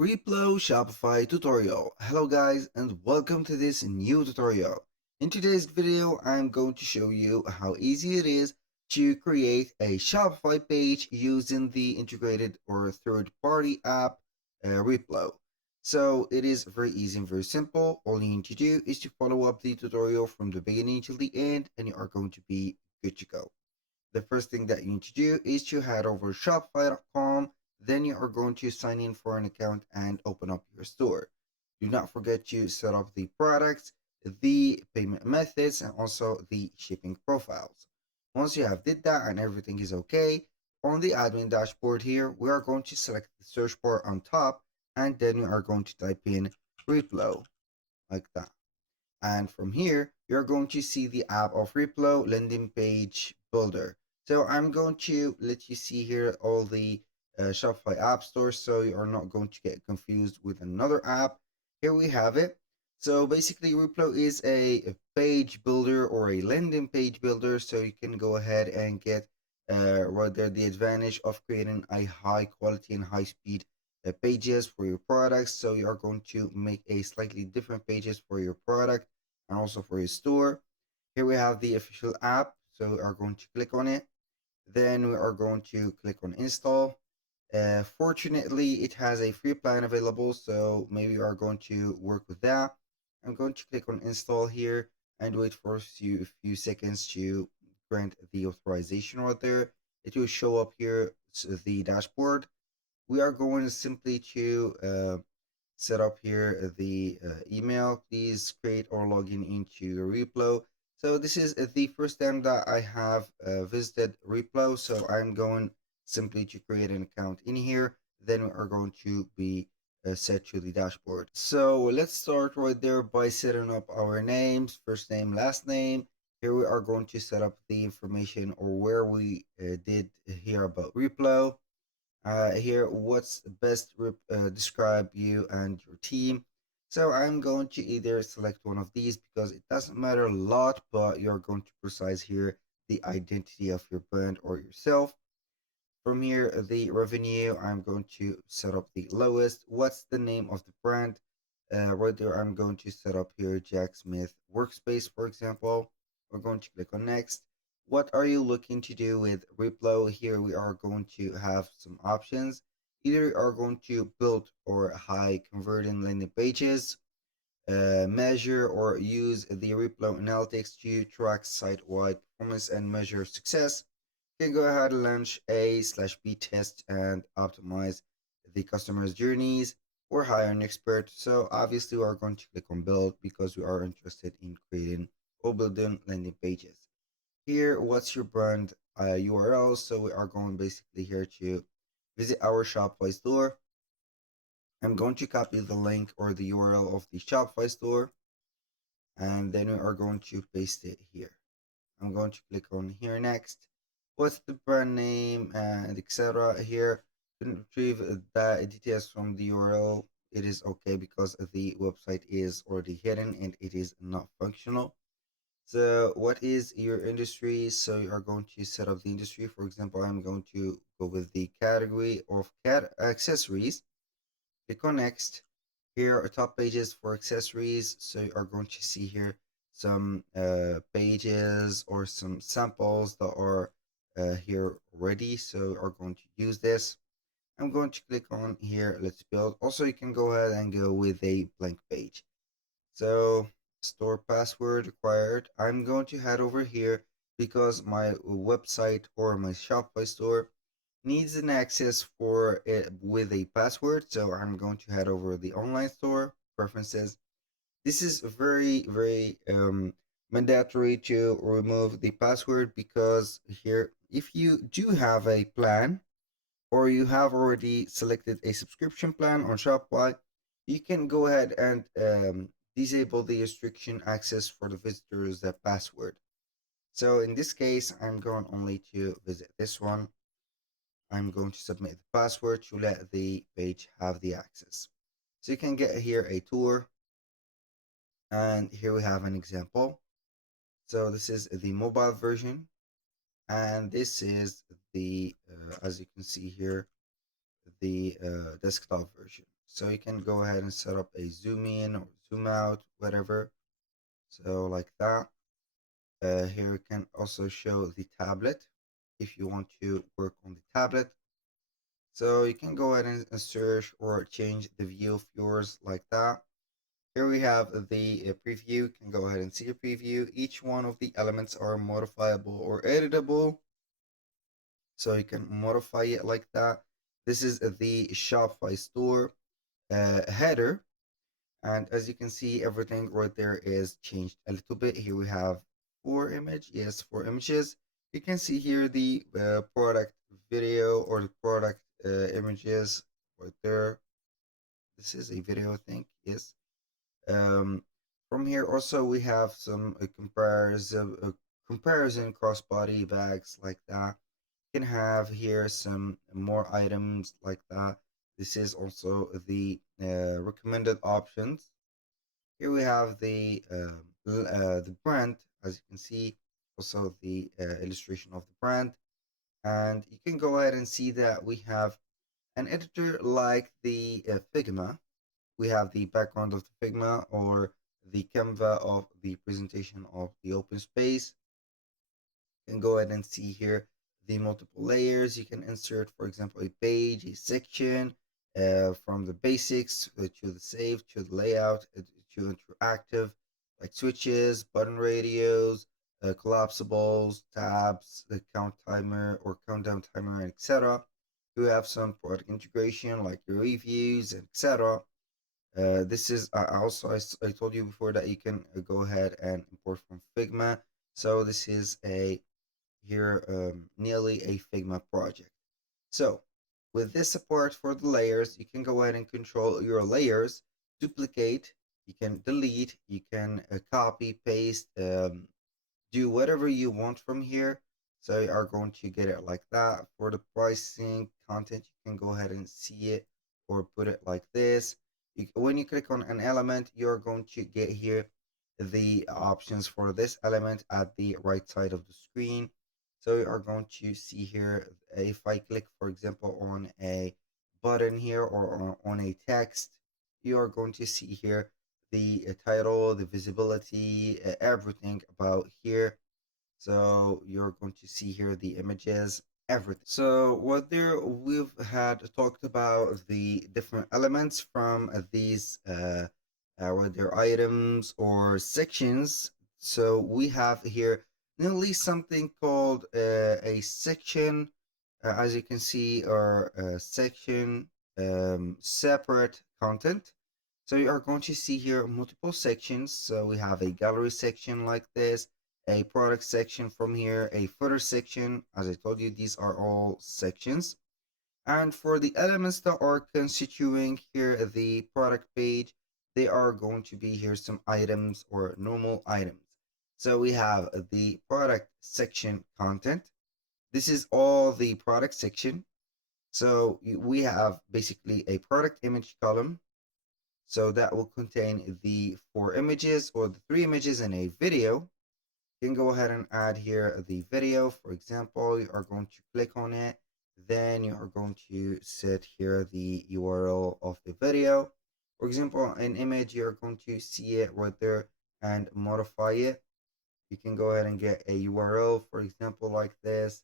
Replo Shopify tutorial. Hello guys and welcome to this new tutorial. In today's video I'm going to show you how easy it is to create a Shopify page using the integrated or third-party app Replo. So it is very easy and very simple. All you need to do is to follow up the tutorial from the beginning till the end and you are going to be good to go. The first thing that you need to do is to head over to shopify.com. Then you are going to sign in for an account and open up your store. Do not forget to set up the products, the payment methods, and also the shipping profiles. Once you have did that and everything is okay, on the admin dashboard here, we are going to select the search bar on top, and then we are going to type in Replo like that. And from here, you're going to see the app of Replo landing page builder. So I'm going to let you see here all the Shopify app stores so you are not going to get confused with another app. Here we have it. So basically Replo is a page builder or a landing page builder, so you can go ahead and get right there the advantage of creating a high quality and high speed pages for your products. So you are going to make a slightly different pages for your product and also for your store. Here we have the official app. So we are going to click on it. Then we are going to click on install. Fortunately, it has a free plan available, so maybe we are going to work with that. I'm going to click on install here and wait for a few seconds to grant the authorization right there. It will show up here, the dashboard. We are going simply to set up here the email. Please create or log in into your Replo. So this is the first time that I have visited Replo. So I'm going simply to create an account in here. Then we are going to be set to the dashboard. So let's start right there by setting up our names, first name, last name. Here we are going to set up the information or where we did hear about Replo. Here what's best describe you and your team. So I'm going to either select one of these because it doesn't matter a lot, but you're going to precise here the identity of your brand or yourself. From here, the revenue, I'm going to set up the lowest. What's the name of the brand? Right there, I'm going to set up here Jack Smith Workspace, for example. We're going to click on next. What are you looking to do with Replo? Here we are going to have some options. Either you are going to build or high converting landing pages, measure or use the Replo analytics to track site-wide performance and measure success. You can go ahead and launch A/B test and optimize the customer's journeys or hire an expert. So obviously we are going to click on build because we are interested in creating or building landing pages. Here, what's your brand URL? So we are going basically here to visit our Shopify store. I'm going to copy the link or the URL of the Shopify store, and then we are going to paste it here. I'm going to click on here next. What's the brand name and etc. Here, couldn't retrieve the details from the URL. It is okay because the website is already hidden and it is not functional. So what is your industry? So you are going to set up the industry. For example, I'm going to go with the category of cat accessories. Click on next. Here are top pages for accessories. So you are going to see here some pages or some samples that are here already. So are going to use this. I'm going to click on here. Let's build. Also, you can go ahead and go with a blank page. So store password required. I'm going to head over here because my website or my Shopify store needs an access for it with a password. So I'm going to head over the online store preferences. This is very mandatory to remove the password because here, if you do have a plan or you have already selected a subscription plan on Shopify, you can go ahead and disable the restriction access for the visitors that password. So in this case, I'm going only to visit this one. I'm going to submit the password to let the page have the access. So you can get here a tour, and here we have an example. So this is the mobile version, and this is the, as you can see here, the desktop version. So you can go ahead and set up a zoom in or zoom out, whatever. So like that. Here you can also show the tablet if you want to work on the tablet. So you can go ahead and search or change the view of yours like that. Here we have the preview. You can go ahead and see a preview. Each one of the elements are modifiable or editable. So you can modify it like that. This is the Shopify store header. And as you can see, everything right there is changed a little bit. Here we have four images. You can see here the product video or the product images right there. This is a video, I think, yes. Um, from here also we have some comparison crossbody bags like that. You can have here some more items like that. This is also the recommended options. Here we have the brand, as you can see, also the illustration of the brand, and you can go ahead and see that we have an editor like the Figma. We have the background of the Figma or the Canva of the presentation of the open space. You can go ahead and see here the multiple layers. You can insert, for example, a page, a section, from the basics to the save, to the layout, to interactive, like switches, button radios, collapsibles, tabs, the count timer or countdown timer, etc. You have some product integration like your reviews, etc. This is also I told you before that you can go ahead and import from Figma. So this is a here nearly a Figma project. So with this support for the layers, you can go ahead and control your layers, duplicate, you can delete, you can copy, paste, do whatever you want from here. So you are going to get it like that. For the pricing content, you can go ahead and see it or put it like this. When you click on an element, you're going to get here the options for this element at the right side of the screen. So you are going to see here, if I click, for example, on a button here or on a text, you are going to see here the title, the visibility, everything about here. So you're going to see here the images, everything. So what there we've had talked about the different elements from these whether items or sections. So we have here nearly something called a section, as you can see, or a section separate content. So you are going to see here multiple sections. So we have a gallery section like this, a product section from here, a footer section. As I told you, these are all sections. And for the elements that are constituting here the product page, they are going to be here some items or normal items. So we have the product section content. This is all the product section. So we have basically a product image column. So that will contain the four images or the three images in a video. You can go ahead and add here the video. For example, you are going to click on it. Then you are going to set here the URL of the video. For example, an image, you're going to see it right there and modify it. You can go ahead and get a URL, for example, like this.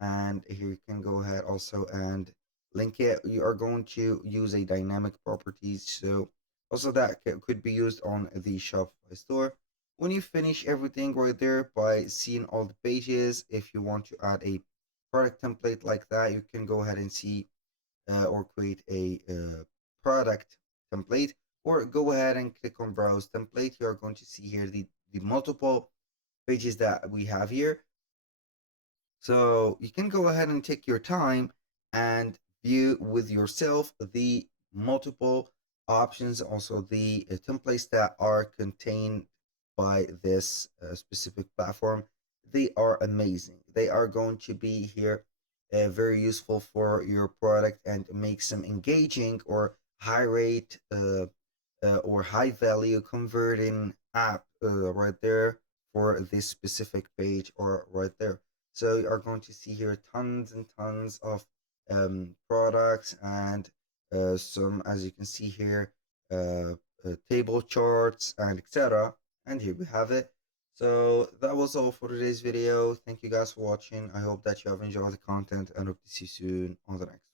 And here you can go ahead also and link it. You are going to use a dynamic properties. So also that could be used on the Shopify store. When you finish everything right there by seeing all the pages, if you want to add a product template like that, you can go ahead and see or create a product template, or go ahead and click on browse template. You are going to see here the multiple pages that we have here. So you can go ahead and take your time and view with yourself the multiple options, also the templates that are contained by this specific platform. They are amazing. They are going to be here very useful for your product and make some engaging or high rate or high value converting app right there for this specific page or right there. So you are going to see here tons and tons of products and some, as you can see here, uh, table charts and etc. And here we have it. So that was all for today's video. Thank you guys for watching. I hope that you have enjoyed the content and hope to see you soon on the next.